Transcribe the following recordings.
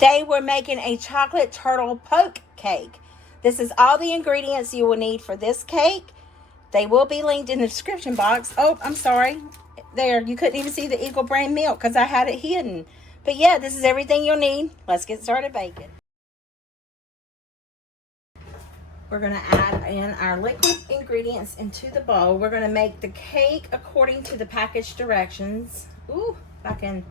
Today we're making a chocolate turtle poke cake. This is all the ingredients you will need for this cake. They will be linked in the description box. Oh, I'm sorry. There, you couldn't even see the Eagle brand milk because I had it hidden. But yeah, this is everything you'll need. Let's get started baking. We're going to add in our liquid ingredients into the bowl. We're going to make the cake according to the package directions. Ooh, if I can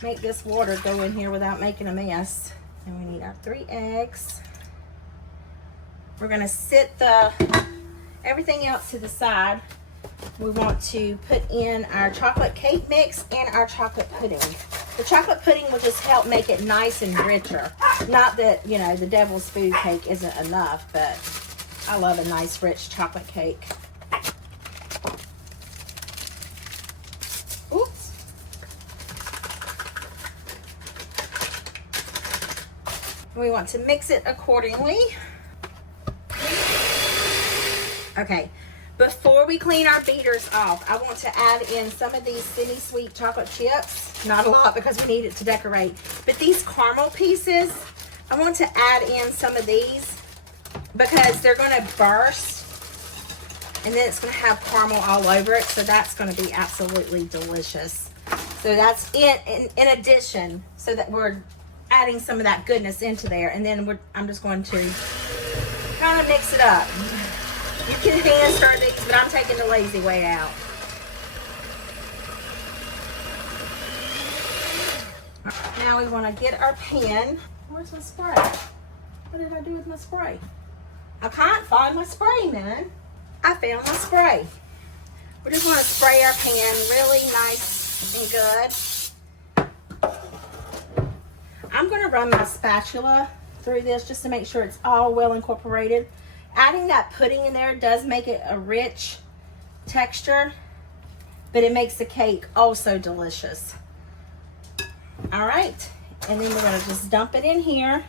make this water go in here without making a mess. And we need our 3 eggs. We're going to sit everything else to the side. We want to put in our chocolate cake mix and our chocolate pudding. The chocolate pudding will just help make it nice and richer. Not that, you know, the devil's food cake isn't enough, but I love a nice rich chocolate cake. Oops. We want to mix it accordingly. Okay. Before we clean our beaters off, I want to add in some of these semi-sweet chocolate chips. Not a lot because we need it to decorate. But these caramel pieces, I want to add in some of these because they're going to burst. And then it's going to have caramel all over it. So that's going to be absolutely delicious. So that's it in addition, so that we're adding some of that goodness into there. And then I'm just going to kind of mix it up. You can hand stir these, but I'm taking the lazy way out. Now we want to get our pan. Where's my spray? What did I do with my spray? I can't find my spray, man. I found my spray. We just want to spray our pan really nice and good. I'm going to run my spatula through this just to make sure it's all well incorporated. Adding that pudding in there does make it a rich texture, but it makes the cake oh so delicious. All right, and then we're going to just dump it in here,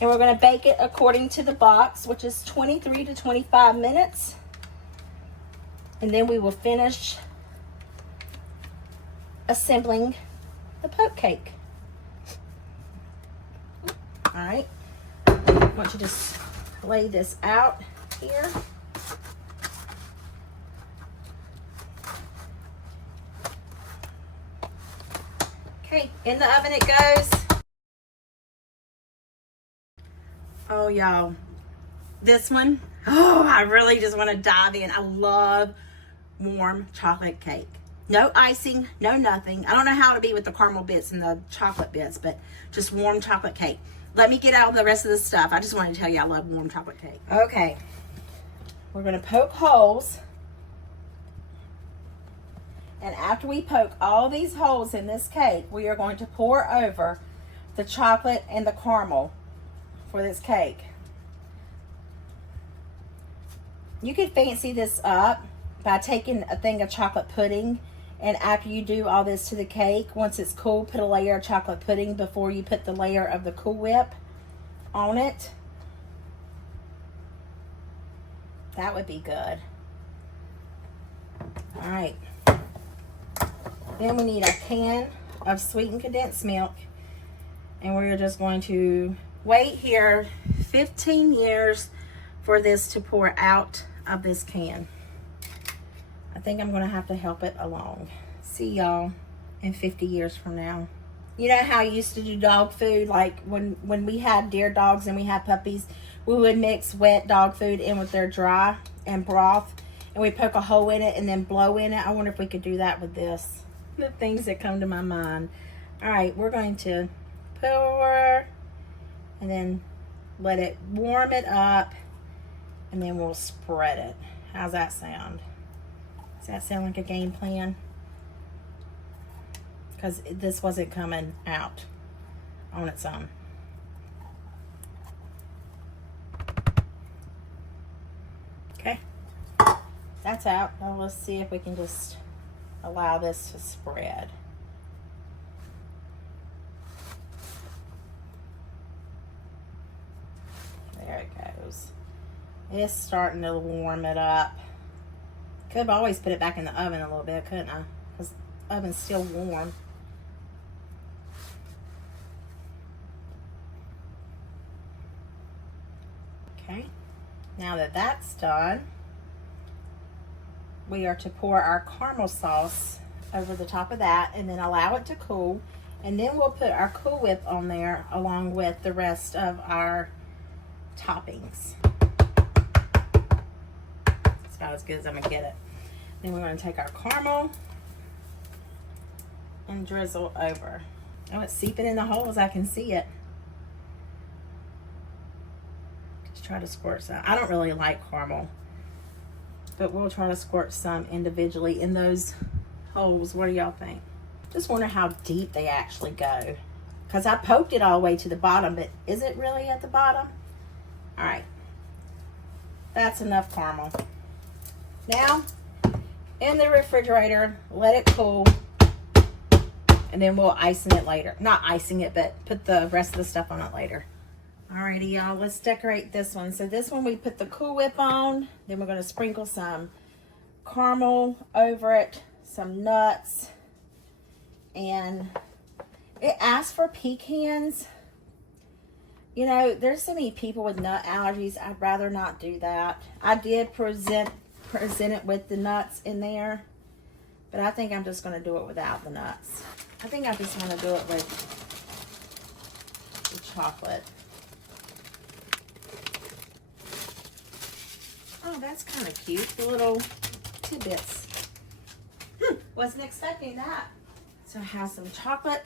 and we're going to bake it according to the box, which is 23 to 25 minutes. And then we will finish assembling the poke cake. All right, I want you to just lay this out here. Okay, in the oven it goes. Oh, y'all, this one, oh, I really just want to dive in. I love warm chocolate cake. No icing, no nothing. I don't know how it'll be with the caramel bits and the chocolate bits, but just warm chocolate cake. Let me get out the rest of the stuff. I just wanted to tell you I love warm chocolate cake. Okay. We're going to poke holes. And after we poke all these holes in this cake, we are going to pour over the chocolate and the caramel for this cake. You could fancy this up by taking a thing of chocolate pudding, and after you do all this to the cake, once it's cool, put a layer of chocolate pudding before you put the layer of the Cool Whip on it. That would be good. All right. Then we need a can of sweetened condensed milk, and we're just going to wait here 15 years for this to pour out of this can. I think I'm going to have to help it along. See y'all in 50 years from now. You know how I used to do dog food? Like when we had deer dogs and we had puppies, we would mix wet dog food in with their dry and broth, and we poke a hole in it and then blow in it. I wonder if we could do that with this. The things that come to my mind. All right, we're going to pour and then let it warm it up, and then we'll spread it. How's that sound? Does that sound like a game plan? Because this wasn't coming out on its own. Okay, that's out. Now let's see if we can just allow this to spread. There it goes. It's starting to warm it up. Could have always put it back in the oven a little bit, couldn't I? Because the oven's still warm. Okay, now that that's done, we are to pour our caramel sauce over the top of that and then allow it to cool. And then we'll put our Cool Whip on there along with the rest of our toppings. It's about as good as I'm gonna get it. Then we're gonna take our caramel and drizzle over. Oh, it's seeping in the holes, I can see it. Just try to squirt some. I don't really like caramel, but we'll try to squirt some individually in those holes. What do y'all think? Just wonder how deep they actually go, because I poked it all the way to the bottom, but is it really at the bottom? All right, that's enough caramel. Now in the refrigerator, let it cool, and then we'll icing it later. Not icing it, but put the rest of the stuff on it later. Alrighty, y'all, let's decorate this one. So this one we put the Cool Whip on, then we're gonna sprinkle some caramel over it, some nuts, and it asks for pecans. You know, there's so many people with nut allergies. I'd rather not do that. I did present it with the nuts in there, but I think I'm just going to do it without the nuts. I think I just want to do it with the chocolate. Oh, that's kind of cute. The little tidbits. Wasn't expecting that. So I have some chocolate.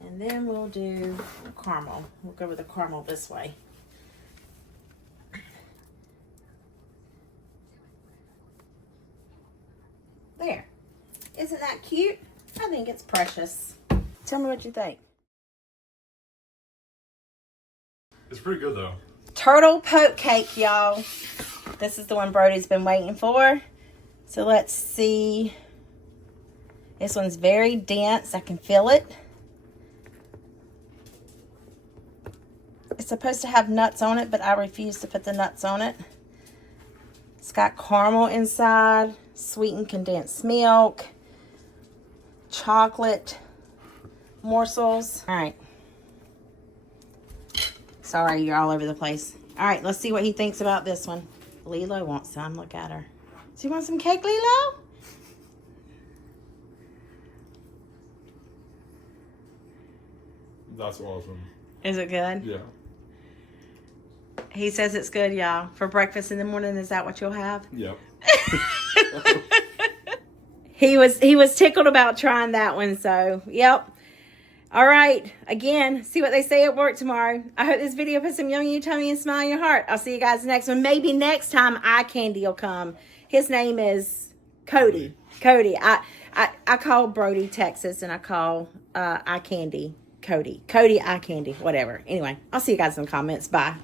And then we'll do caramel. We'll go with the caramel this way. There. Isn't that cute? I think it's precious. Tell me what you think. It's pretty good though. Turtle poke cake, y'all. This is the one Brody's been waiting for. So let's see. This one's very dense. I can feel it. It's supposed to have nuts on it, but I refuse to put the nuts on it. It's got caramel inside, sweetened condensed milk, chocolate morsels. All right. Sorry, you're all over the place. All right, let's see what he thinks about this one. Lilo wants some. Look at her. Does he want some cake, Lilo? That's awesome. Is it good? Yeah. He says it's good, y'all. For breakfast in the morning, is that what you'll have? Yep. He was tickled about trying that one, so yep. All right, again, see what they say at work tomorrow. I hope this video puts some yum in your tummy and smile in your heart. I'll see you guys next one. Maybe next time eye candy will come. His name is Cody. Cody. I call Brody Texas, and I call eye candy Cody. Cody eye candy, whatever. Anyway, I'll see you guys in the comments. Bye.